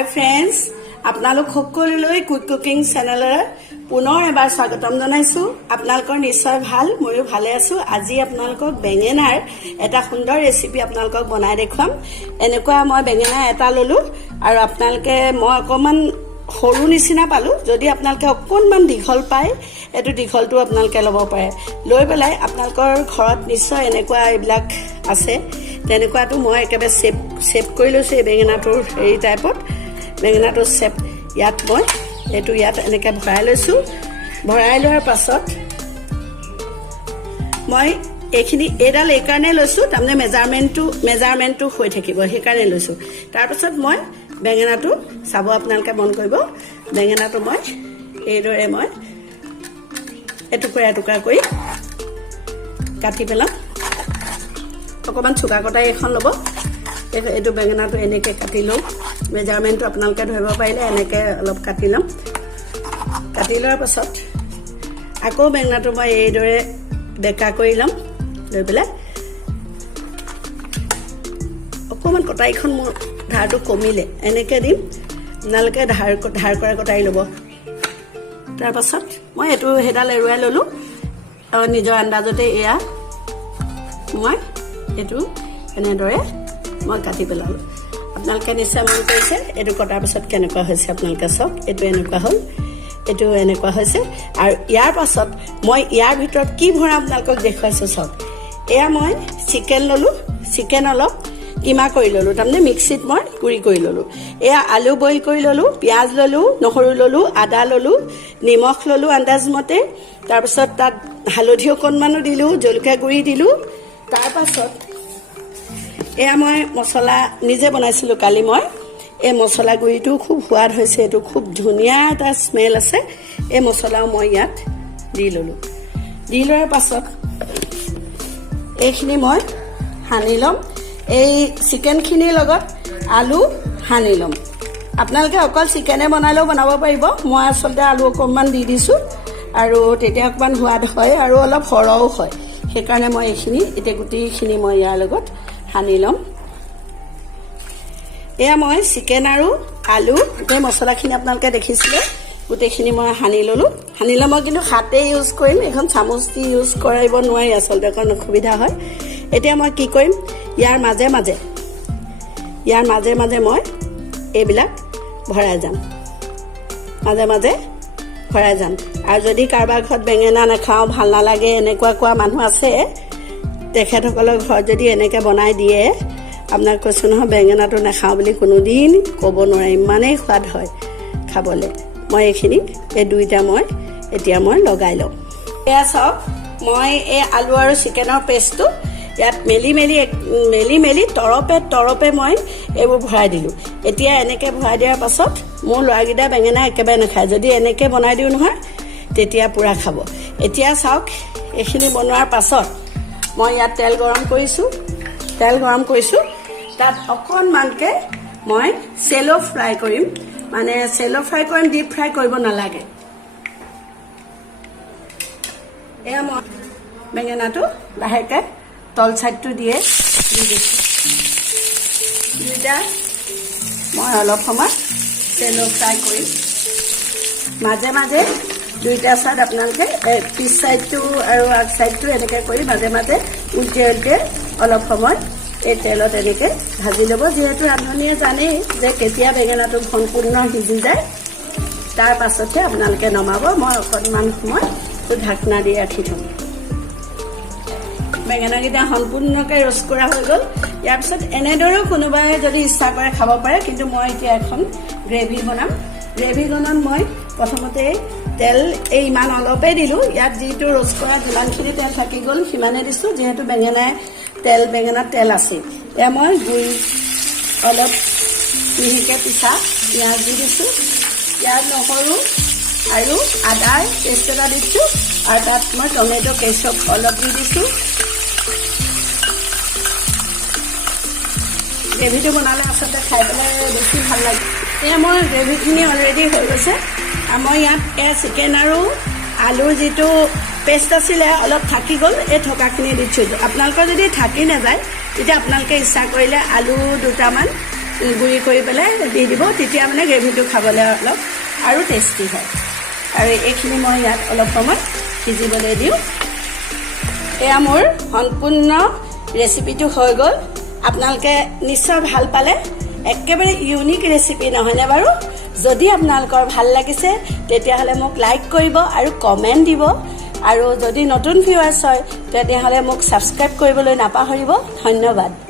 হাই friends, আপোনালোক সকলোলৈ quick cooking চেনেলৰ পুনৰ এবাৰ স্বাগতম জনাইছোঁ। আপোনালোকৰ নিশ্চয় ভাল, ময়ো ভালে আছোঁ। আজি আপোনালোকক বেঙেনাৰ এটা সুন্দৰ ৰেচিপি আপোনালোকক বনাই দেখুৱাম। এনেকুৱা মই বেঙেনা এটা ল'লোঁ আৰু আপোনালোকে মই অকণমান সৰু নিচিনা পালোঁ। যদি আপোনালোকে অকণমান দীঘল পায়, এইটো দীঘলটো আপোনালোকে ল'ব পাৰে। লৈ পেলাই আপোনালোকৰ ঘৰত নিশ্চয় এনেকুৱা এইবিলাক আছে। তেনেকুৱাটো মই একেবাৰে চেপ কৰি লৈছোঁ। এই বেঙেনাটোৰ হেৰি টাইপত বেঙেনাটোৰ চেপ ইয়াত মই এইটো ইয়াত এনেকৈ ভৰাই লৈছোঁ। ভৰাই লোৱাৰ পাছত মই এইখিনি এইডাল এইকাৰণে লৈছোঁ, তাৰমানে মেজাৰমেণ্টটো হৈ থাকিব, সেইকাৰণে লৈছোঁ। তাৰপাছত মই বেঙেনাটো চাব, আপোনালোকে মন কৰিব। বেঙেনাটো মই এইদৰে মই এটুকুৰা এটুকুৰা কৰি কাটি পেলাম। অকণমান চুকা কটাৰী এখন ল'ব। এইটো বেঙেনাটো এনেকৈ কাটি লওঁ। মেজাৰমেণ্টটো আপোনালোকে ধৰিব পাৰিলে এনেকৈ অলপ কাটি ল'ম। কাটি লোৱাৰ পাছত আকৌ বেঙেনাটো মই এইদৰে বেকা কৰি ল'ম। লৈ পেলাই অকণমান কটাৰীখন মোৰ ধাৰটো কমিলে এনেকৈ দিম। আপোনালোকে ধাৰ কৰা কটাৰী ল'ব। তাৰপাছত মই এইটো সেইডাল এৰুৱাই ল'লোঁ আৰু নিজৰ আন্দাজতে এয়া মই এইটো এনেদৰে মই কাটি পেলালোঁ। আপোনালোকে নিশ্চয় মন কৰিছে এইটো কটাৰ পিছত কেনেকুৱা হৈছে। আপোনালোকে চাওক, এইটো এনেকুৱা হ'ল, এইটো এনেকুৱা হৈছে। আৰু ইয়াৰ পাছত মই ইয়াৰ ভিতৰত কি ভৰাম আপোনালোকক দেখুৱাইছোঁ। চাওক, এয়া মই চিকেন ল'লোঁ। চিকেন অলপ কিমা কৰি ল'লোঁ, তাৰমানে মিক্সিত মই গুড়ি কৰি ল'লোঁ। এয়া আলু বইল কৰি ল'লোঁ, পিঁয়াজ ল'লোঁ, নহৰু ল'লোঁ, আদা ল'লোঁ, নিমখ ল'লোঁ আন্দাজমতে। তাৰপিছত তাত হালধি অকণমানো দিলোঁ, জলকীয়া গুড়ি দিলোঁ। তাৰপাছত এয়া মই মছলা নিজে বনাইছিলোঁ কালি মই। এই মছলা গুড়িটো খুব সোৱাদ হৈছে, এইটো খুব ধুনীয়া এটা স্মেল আছে। এই মছলাও মই ইয়াত দি ল'লোঁ। দি লোৱাৰ পাছত এইখিনি মই সানি ল'ম। এই চিকেনখিনিৰ লগত আলু সানি ল'ম। আপোনালোকে অকল চিকেনে বনালেও বনাব পাৰিব। মই আচলতে আলু অকণমান দি দিছোঁ আৰু তেতিয়া অকণমান সোৱাদ হয় আৰু অলপ সৰহও হয়। সেইকাৰণে মই এইখিনি এতিয়া গোটেইখিনি মই ইয়াৰ লগত সানি ল'ম। এয়া মই চিকেন আৰু আলু গোটেই মছলাখিনি আপোনালোকে দেখিছিলে, গোটেইখিনি মই সানি ল'লোঁ। সানিলে মই কিন্তু হাতে ইউজ কৰিম, এখন চামুচ দি ইউজ কৰিব নোৱাৰি আচলতে, অকণ অসুবিধা হয়। এতিয়া মই কি কৰিম, ইয়াৰ মাজে মাজে মই এইবিলাক ভৰাই যাম, মাজে মাজে ভৰাই যাম। আৰু যদি কাৰোবাৰ ঘৰত বেঙেনা নাখাওঁ, ভাল নালাগে, এনেকুৱা কোৱা মানুহ আছে, তেখেতসকলৰ ঘৰত যদি এনেকৈ বনাই দিয়ে, আপোনাক কৈছোঁ নহয়, বেঙেনাটো নাখাওঁ বুলি কোনোদিন ক'ব নোৱাৰে, ইমানেই সোৱাদ হয় খাবলৈ। মই এইখিনি এই দুইটা মই এতিয়া মই লগাই লওঁ। এয়া চাওক, মই এই আলু আৰু চিকেনৰ পেষ্টটো ইয়াত মেলি মেলি তৰপে মই এইবোৰ ভৰাই দিলোঁ। এতিয়া এনেকৈ ভৰাই দিয়াৰ পাছত মোৰ ল'ৰাকেইটা বেঙেনা একেবাৰে নাখায়। যদি এনেকৈ বনাই দিওঁ নহয়, তেতিয়া পূৰা খাব। এতিয়া চাওক, এইখিনি বনোৱাৰ পাছত মই ইয়াত তেল গৰম কৰিছোঁ। তাত অকণমানকৈ মই চেল' ফ্ৰাই কৰিম, ডিপ ফ্ৰাই কৰিব নালাগে। এয়া মই বেঙেনাটো লাহেকৈ তল চাইডটো দি দিছোঁ। দুইটা মই অলপ সময় চেল' ফ্ৰাই কৰিম। মাজে মাজে দুইটা চাইড আপোনালোকে পিছ চাইডটো আৰু আগ চাইডটো এনেকৈ কৰি মাজে মাজে উল্টে অলপ সময় এই তেলত এনেকৈ ভাজি ল'ব। যিহেতু ৰান্ধনীয়ে জানেই যে কেতিয়া বেঙেনাটো সম্পূৰ্ণ সিজি যায়, তাৰ পাছতহে আপোনালোকে নমাব। মই অকণমান সময় ঢাকনা দি ৰাখি থ'ম। বেঙেনাকেইটা সম্পূৰ্ণকৈ ৰ'ষ্ট কৰা হৈ গ'ল। ইয়াৰ পিছত এনেদৰেও কোনোবাই যদি ইচ্ছা কৰে খাব পাৰে, কিন্তু মই এতিয়া এখন গ্ৰেভি বনাম। গ্ৰেভিখনত মই প্ৰথমতে তেল ইমান অলপেই দিলোঁ। ইয়াত যিটো ৰ'ষ্ট কৰা যিমানখিনি তেল থাকি গ'ল সিমানে দিছোঁ, যিহেতু বেঙেনাত তেল আছে। এয়া মই গুড়ি অলপ মিহিকৈ পিঠা পিঁয়াজ দি দিছোঁ। পিঁয়াজ, নহৰু আৰু আদাৰ পেষ্ট এটা দিছোঁ, আৰু তাত মই টমেটো কেচপ অলপ দি দিছোঁ। গ্ৰেভিটো বনালে আচলতে খাই পেলাই বেছি ভাল লাগে। এয়া মই গ্ৰেভিখিনি অলৰেডি হৈ গৈছে। আৰু মই ইয়াত এয়া চিকেন আৰু আলুৰ যিটো পেষ্ট আছিলে অলপ থাকি গ'ল, এই থকাখিনি দিছোঁ। আপোনালোকৰ যদি থাকি নাযায়, তেতিয়া আপোনালোকে ইচ্ছা কৰিলে আলু দুটামান গুড়ি কৰি পেলাই দি দিব, তেতিয়া মানে গ্ৰেভিটো খাবলৈ অলপ আৰু টেষ্টি হয়। আৰু এইখিনি মই ইয়াত অলপ সময় সিজিবলৈ দিওঁ। এয়া মোৰ সম্পূৰ্ণ ৰেচিপিটো হৈ গ'ল। আপোনালোকে নিশ্চয় ভাল পালে। একেবাৰে ইউনিক ৰেচিপি নহয়নে বাৰু? যদি আপোনালোকৰ ভাল লাগিছে তেতিয়াহ'লে মোক লাইক কৰিব আৰু কমেণ্ট দিব। আৰু যদি নতুন ভিউৱাৰ্ছ হয় তেতিয়াহ'লে মোক ছাবস্ক্ৰাইব কৰিবলৈ নাপাহৰিব। ধন্যবাদ।